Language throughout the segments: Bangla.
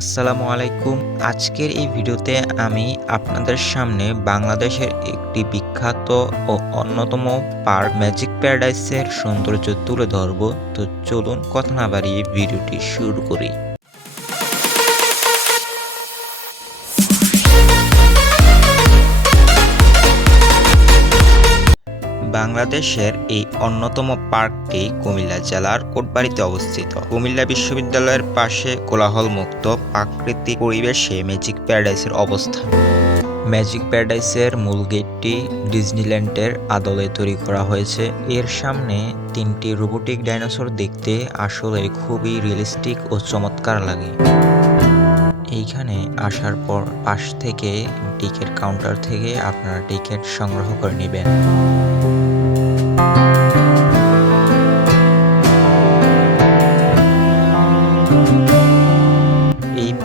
আসসালামু আলাইকুম। আজকের এই ভিডিওতে আমি আপনাদের সামনে বাংলাদেশের একটি বিখ্যাত ও অন্যতম পার্ক ম্যাজিক প্যারাডাইসের সৌন্দর্য তুলে ধরব। তো চলুন কথা না বাড়িয়ে ভিডিওটি শুরু করি। বাংলাদেশের এই অন্যতম পার্কটি কুমিল্লা জেলার কোটবাড়িতে অবস্থিত। কুমিল্লা বিশ্ববিদ্যালয়ের পাশে কোলাহল মুক্ত প্রাকৃতিক পরিবেশে ম্যাজিক প্যারাডাইসের অবস্থান। ম্যাজিক প্যারাডাইসের মূল গেটটি ডিজনিল্যান্ডের আদলে তৈরি করা হয়েছে। এর সামনে তিনটি রোবোটিক ডাইনোসর দেখতে আসলে খুবই রিয়েলিস্টিক ও চমৎকার লাগে। এইখানে আসার পর পাশ থেকে টিকিট কাউন্টার থেকে আপনারা টিকিট সংগ্রহ করে নেবেন।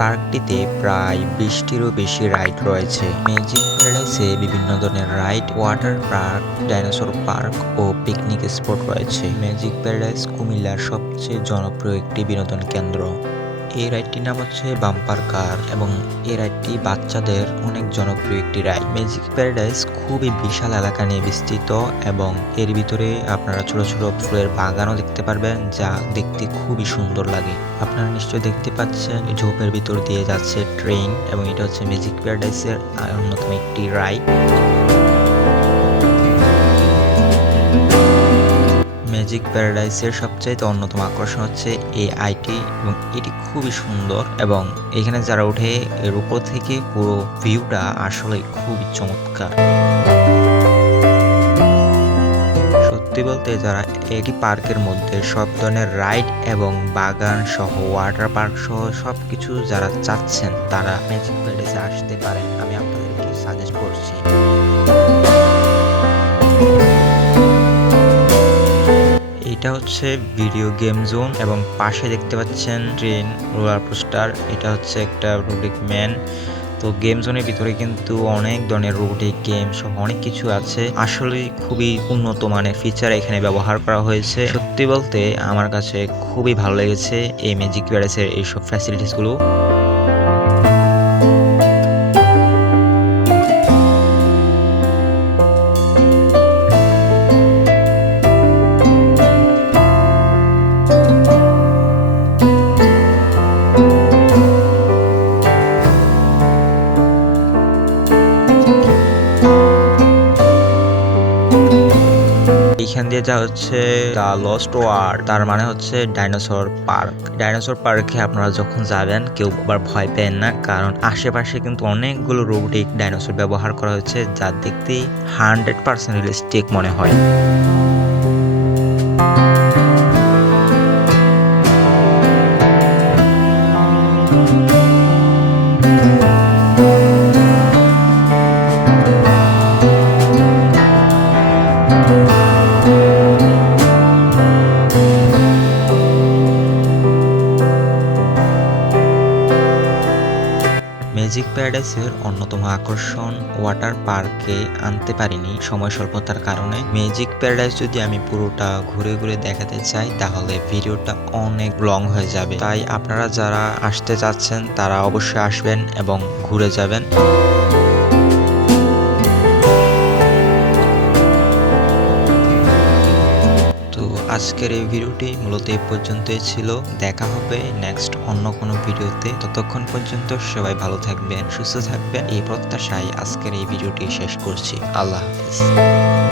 পার্কটিতে প্রায় বিশটিরও বেশি রাইড রয়েছে। ম্যাজিক প্যারাডাইসে বিভিন্ন ধরনের ride, water park, dinosaur park ও পিকনিক স্পট রয়েছে। ম্যাজিক প্যারাডাইস কুমিল্লার সবচেয়ে জনপ্রিয় একটি বিনোদন কেন্দ্র। এই রাইডটির নাম হচ্ছে বাম্পার কার এবং এই রাইডটি বাচ্চাদের অনেক জনপ্রিয় একটি রাইড। ম্যাজিক প্যারাডাইস খুবই বিশাল এলাকা নিয়ে বিস্তৃত এবং এর ভিতরে আপনারা ছোট ছোট ফুলের বাগানও দেখতে পারবেন যা দেখতে খুবই সুন্দর লাগে। আপনারা নিশ্চয়ই দেখতে পাচ্ছেন ঝোপের ভিতর দিয়ে যাচ্ছে ট্রেন এবং এটা হচ্ছে ম্যাজিক প্যারাডাইসের অন্যতম একটি রাইড। ম্যাজিক প্যারাডাইসের সবচাইতে অন্যতম আকর্ষণ হচ্ছে এই আইটি এবং এটি খুবই সুন্দর এবং এখানে যারা ওঠে, এর উপর থেকে পুরো ভিউটা আসলে খুবই চমৎকার। সত্যি বলতে যারা একই পার্কের মধ্যে সব ধরনের রাইড এবং বাগান সহ, ওয়াটার পার্ক সহ সব কিছু যারা চাচ্ছেন, তারা ম্যাজিক প্যারাডাইসে আসতে পারেন। আমি এটা হচ্ছে ভিডিও গেম জোন এবং পাশে দেখতে পাচ্ছেন ট্রেন রোলার পোস্টার এটা হচ্ছে একটা রোবটিক ম্যান তো গেম জোনের ভিতরে কিন্তু অনেক ধরনের রোবটিক গেম সব অনেক কিছু আছে। আসলে খুবই উন্নত মানের ফিচার এখানে ব্যবহার করা হয়েছে। সত্যি বলতে আমার কাছে খুবই ভালো লেগেছে এই ম্যাজিক প্যারাসের এইসব ফ্যাসিলিটিসগুলো এইখান দিয়ে যা হচ্ছে দ্য লস্ট ওয়ার তার মানে হচ্ছে ডাইনোসর পার্ক ডাইনোসর পার্কে আপনারা যখন যাবেন, কেউ আবার ভয় পেন না, কারণ আশেপাশে কিন্তু অনেকগুলো রোবোটিক ডাইনোসর ব্যবহার করা হয়েছে, যা দেখতেই হান্ড্রেড পার্সেন্ট রিয়েলিস্টিক মনে হয়। ম্যাজিক প্যারাডাইসের অন্যতম আকর্ষণ ওয়াটার পার্কে আনতে পারিনি সময় স্বল্পতার কারণে। ম্যাজিক প্যারাডাইস যদি আমি পুরোটা ঘুরে ঘুরে দেখাতে চাই, তাহলে ভিডিওটা অনেক লং হয়ে যাবে। তাই আপনারা যারা আসতে চাচ্ছেন, তারা অবশ্যই আসবেন এবং ঘুরে যাবেন। আজকের এই ভিডিওটি মূলত এই পর্যন্তই ছিল। দেখা হবে নেক্সট অন্য কোনো ভিডিওতে। ততক্ষণ পর্যন্ত সবাই ভালো থাকবেন, সুস্থ থাকবেন। এই প্রত্যাশায় আজকের এই ভিডিওটি শেষ করছি। আল্লাহ হাফিজ।